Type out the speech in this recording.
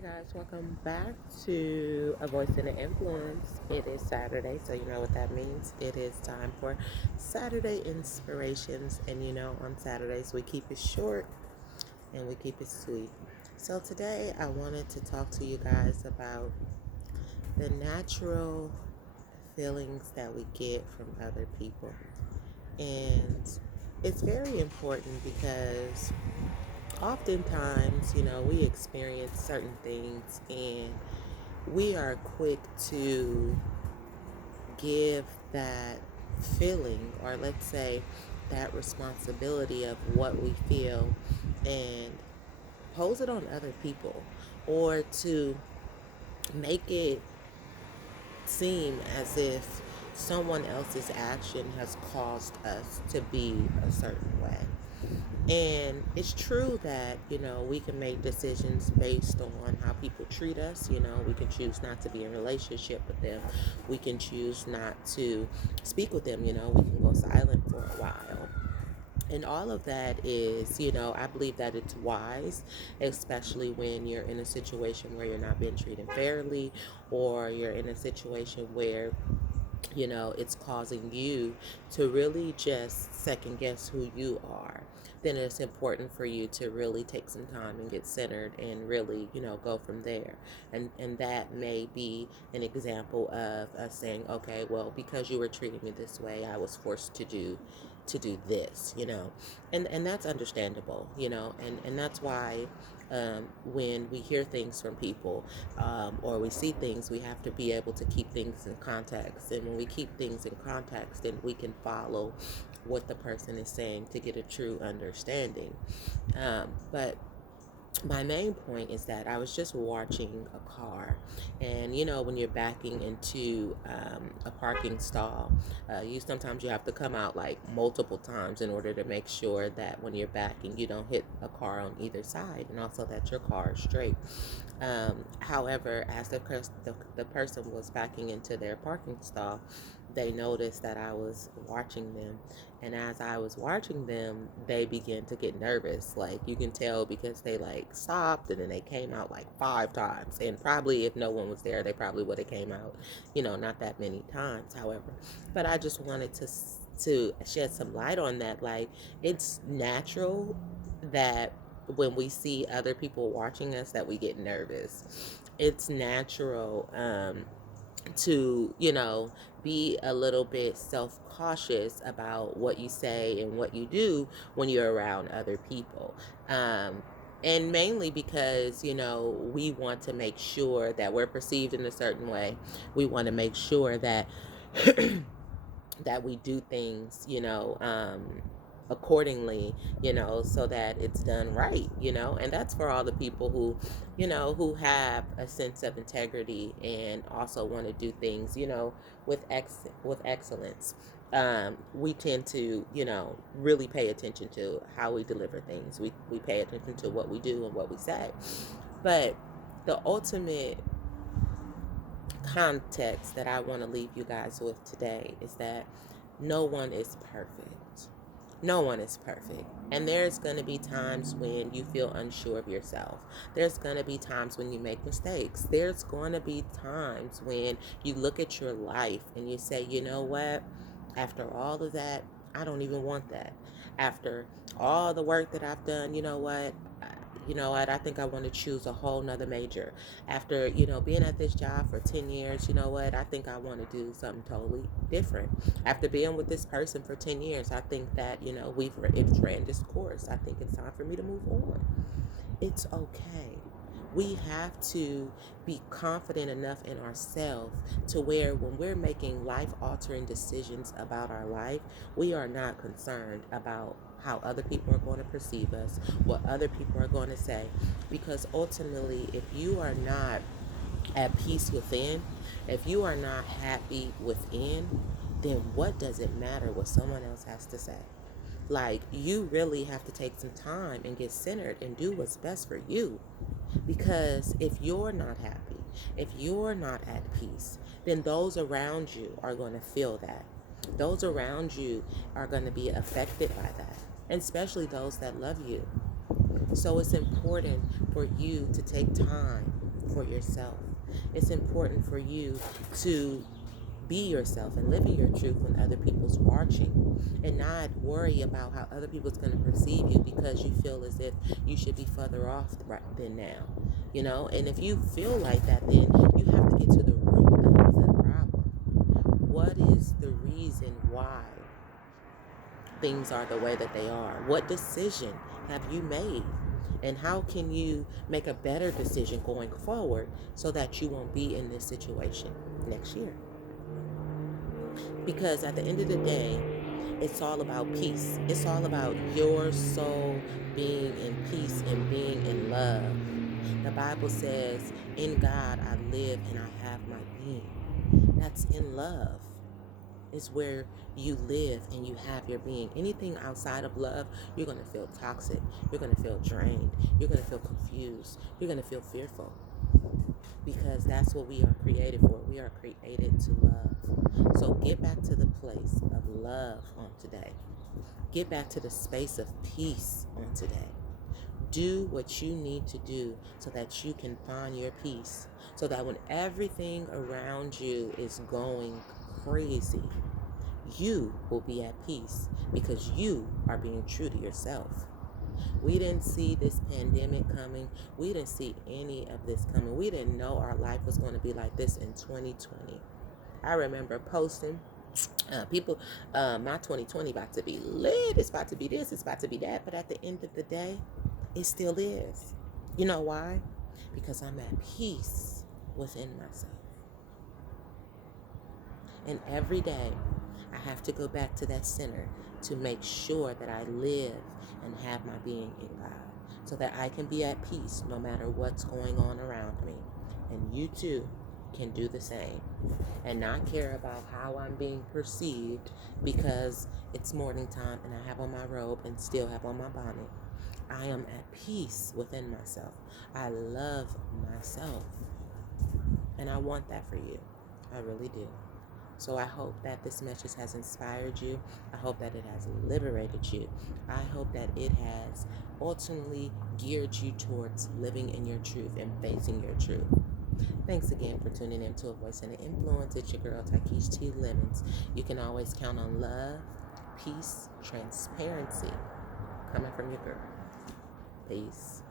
Hey guys, welcome back to A Voice and an Influence. It is Saturday, so you know what that means. It is time for Saturday inspirations, and on Saturdays we keep it short and we keep it sweet. So today I wanted to talk to you guys about the natural feelings that we get from other people. And it's very important because oftentimes, we experience certain things and we are quick to give that feeling, or let's say that responsibility of what we feel, and pose it on other people, or to make it seem as if someone else's action has caused us to be a certain way. And it's true that, we can make decisions based on how people treat us. We can choose not to be in a relationship with them. We can choose not to speak with them. We can go silent for a while. And all of that is, I believe that it's wise, especially when you're in a situation where you're not being treated fairly, or you're in a situation where it's causing you to really just second guess who you are. Then it's important for you to really take some time and get centered and really, go from there. And that may be an example of us saying, okay, well, because you were treating me this way, I was forced to do this, and that's understandable, and that's why when we hear things from people, or we see things, we have to be able to keep things in context. And when we keep things in context, then we can follow what the person is saying to get a true understanding. But my main point is that I was just watching a car, and when you're backing into a parking stall, you have to come out like multiple times in order to make sure that when you're backing, you don't hit a car on either side, and also that your car is straight. However, as the person was backing into their parking stall, they noticed that I was watching them. And as I was watching them, they began to get nervous. Like, you can tell because they like stopped, and then they came out like 5 times. And probably if no one was there, they probably would have came out, not that many times. However, but I just wanted to shed some light on that. Like, it's natural that when we see other people watching us, that we get nervous. It's natural to be a little bit self-cautious about what you say and what you do when you're around other people, and mainly because we want to make sure that we're perceived in a certain way. We want to make sure that that we do things, accordingly, so that it's done right, and that's for all the people who have a sense of integrity and also want to do things, with excellence. We tend to, really pay attention to how we deliver things. We pay attention to what we do and what we say. But the ultimate context that I want to leave you guys with today is that no one is perfect. No one is perfect. And there's going to be times when you feel unsure of yourself. There's going to be times when you make mistakes. There's going to be times when you look at your life and you say, you know what? After all of that, I don't even want that. After all the work that I've done, I think I want to choose a whole nother major. After, being at this job for 10 years, I think I want to do something totally different. After being with this person for 10 years, I think that, it's ran this course. I think it's time for me to move on. It's okay. We have to be confident enough in ourselves to where when we're making life-altering decisions about our life, we are not concerned about how other people are going to perceive us, what other people are going to say. Because ultimately, if you are not at peace within, if you are not happy within, then what does it matter what someone else has to say? Like, you really have to take some time and get centered and do what's best for you. Because if you're not happy, if you're not at peace, then those around you are going to feel that. Those around you are going to be affected by that, and especially those that love you. So it's important for you to take time for yourself. It's important for you to be yourself and live in your truth when other people's watching, and not worry about how other people's going to perceive you because you feel as if you should be further off right than now, and if you feel like that, then you have to get to the root of the problem. What is the reason why things are the way that they are? What decision have you made? And how can you make a better decision going forward so that you won't be in this situation next year? Because at the end of the day, it's all about peace. It's all about your soul being in peace and being in love. The Bible says, in God I live and I have my being. That's in love. Is where you live and you have your being. Anything outside of love, you're going to feel toxic. You're going to feel drained. You're going to feel confused. You're going to feel fearful. Because that's what we are created for. We are created to love. So get back to the place of love on today. Get back to the space of peace on today. Do what you need to do so that you can find your peace. So that when everything around you is going crazy, you will be at peace because you are being true to yourself. We didn't see this pandemic coming. We didn't see any of this coming. We didn't know our life was going to be like this in 2020. I remember posting, people, my 2020 about to be lit. It's about to be this. It's about to be that. But at the end of the day, it still is. You know why? Because I'm at peace within myself. And every day, I have to go back to that center to make sure that I live and have my being in God, so that I can be at peace no matter what's going on around me. And you too can do the same and not care about how I'm being perceived because it's morning time and I have on my robe and still have on my bonnet. I am at peace within myself. I love myself. And I want that for you. I really do. So I hope that this message has inspired you. I hope that it has liberated you. I hope that it has ultimately geared you towards living in your truth and facing your truth. Thanks again for tuning in to A Voice and an Influence. It's your girl, Takeesh T. Lemons. You can always count on love, peace, transparency coming from your girl. Peace.